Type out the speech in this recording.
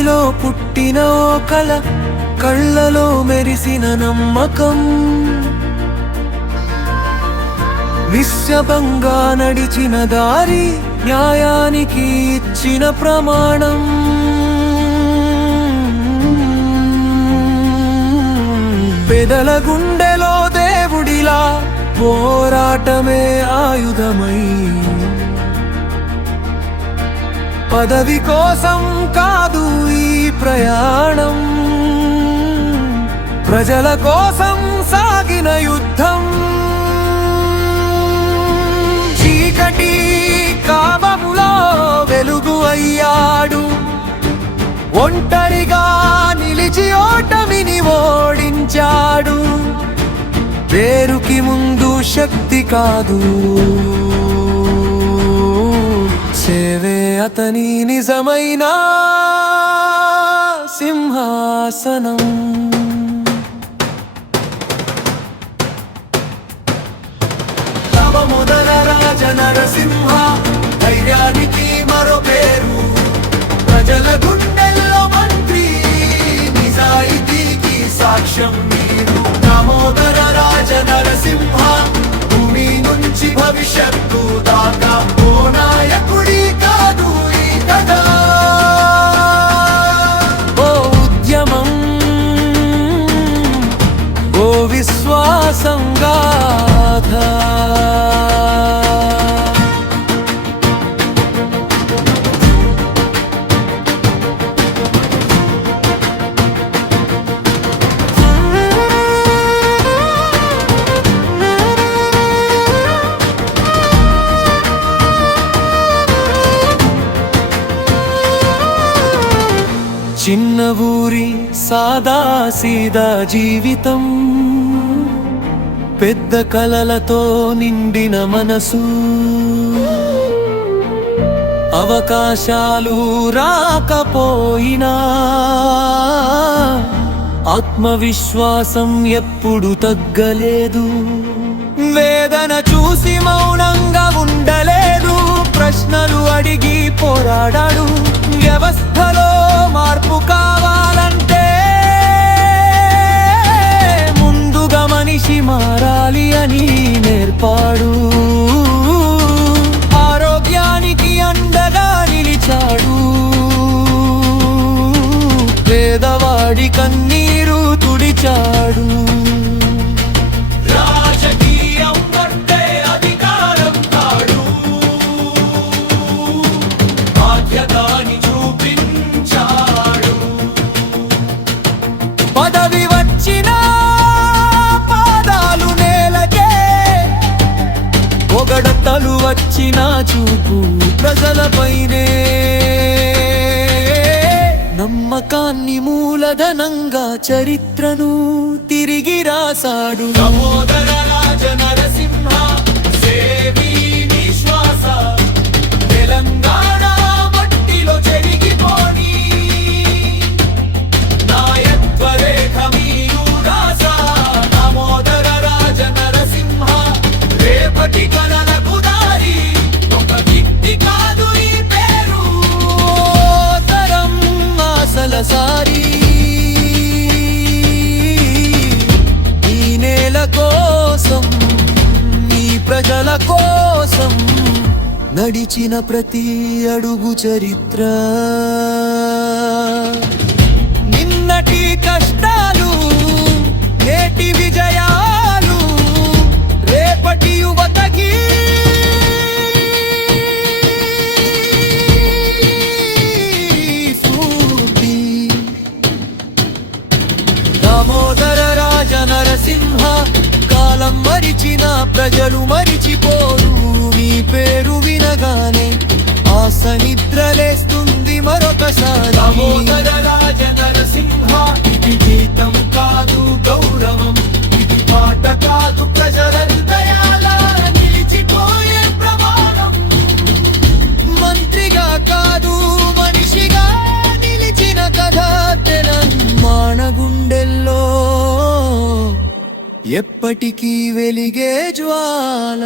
మదిలో పుట్టిన ఓ కల, కళ్ళలో మెరిసిన నమ్మకం, నిశ్శబ్దంగా నడిచిన దారి, న్యాయానికి ఇచ్చిన ప్రమాణం. పెదల గుండెలో దేవుడిలా పోరాటమే ఆయుధమై, పదవి కోసం కాదు ఈ ప్రయాణం, ప్రజల కోసం సాగిన యుద్ధం. చీకటి కామములో వెలుగు అయ్యాడు, ఒంటరిగా నిలిచి ఓటమిని ఓడించాడు. పేరుకి ముందు శక్తి కాదు, సేవే అతని నిజమైన సింహాసనం. దామోదర రాజ నరసింహ ధైర్యానికి మరో పేరు, ప్రజల గుండెల్లో మంత్రి, నిజాయితీకి సాక్ష్యం మీరు. దామోదర రాజ నరసింహ భూమి నుంచి భవిష్యత్తు దాకా ఓ నాయకుడి కాదు ఈ కథ, ఓ ఉద్యమం, ఓ విశ్వాసం గాథ. చిన్న ఊరి సాదా సీదా జీవితం, పెద్ద కలలతో నిండిన మనసు, అవకాశాలు రాకపోయినా ఆత్మవిశ్వాసం ఎప్పుడు తగ్గలేదు. వేదన చూసి మౌనంగా ఉండలేదు, ప్రశ్నలు అడిగి పోరాడాడు. వ్యవస్థలో మార్పు కావాలంటే ముందుగా మనిషి మారాలి అని నేర్పాడు. ఆరోగ్యానికి అండగా నిలిచాడు, పేదవాడి కన్నీరు తుడిచాడు. పదవి వచ్చిన పాదాలు నేలకే, పొగడతలు వచ్చిన చూపు ప్రజలపైనే, నమ్మకాన్ని మూలధనంగా చరిత్రను తిరిగి రాశాడు. దామోదర రాజ నరసింహ సేవీ విశ్వాస, తెలంగాణ మట్టిలో చెరిగిపోని నాయత్వ రేఖ మీరు రాసా. దామోదర రాజ నరసింహ రేపటి కలలకు దారి, ఒక వ్యక్తి కాదు ఈ పేరు, తరం ఆశల సారి. ఈ నేల కోసం, ఈ ప్రజల కోసం నడిచిన ప్రతి అడుగు చరిత్ర. నిన్నటి కష్టాలు, నేటి విజయాలు, రేపటి యువతకి స్ఫూర్తి. దామోదర రాజ నరసింహ కాలం మరిచిన ప్రజలు మరిచిపోరు, మీ పేరు వినగానే ఆశ నిద్రలేస్తుంది మరొకసారి. దామోదర రాజ నరసింహ ఇది గీతం కాదు గౌరవం, ఇది పాట కాదు ప్రజల హృదయాల నిలిచిపోయే ప్రమాణం. మంత్రిగా కాదు మనిషిగా నిలిచిన కథ తెలంగాణ గుండెల్లో ఎప్పటికీ వెలిగే జ్వాల.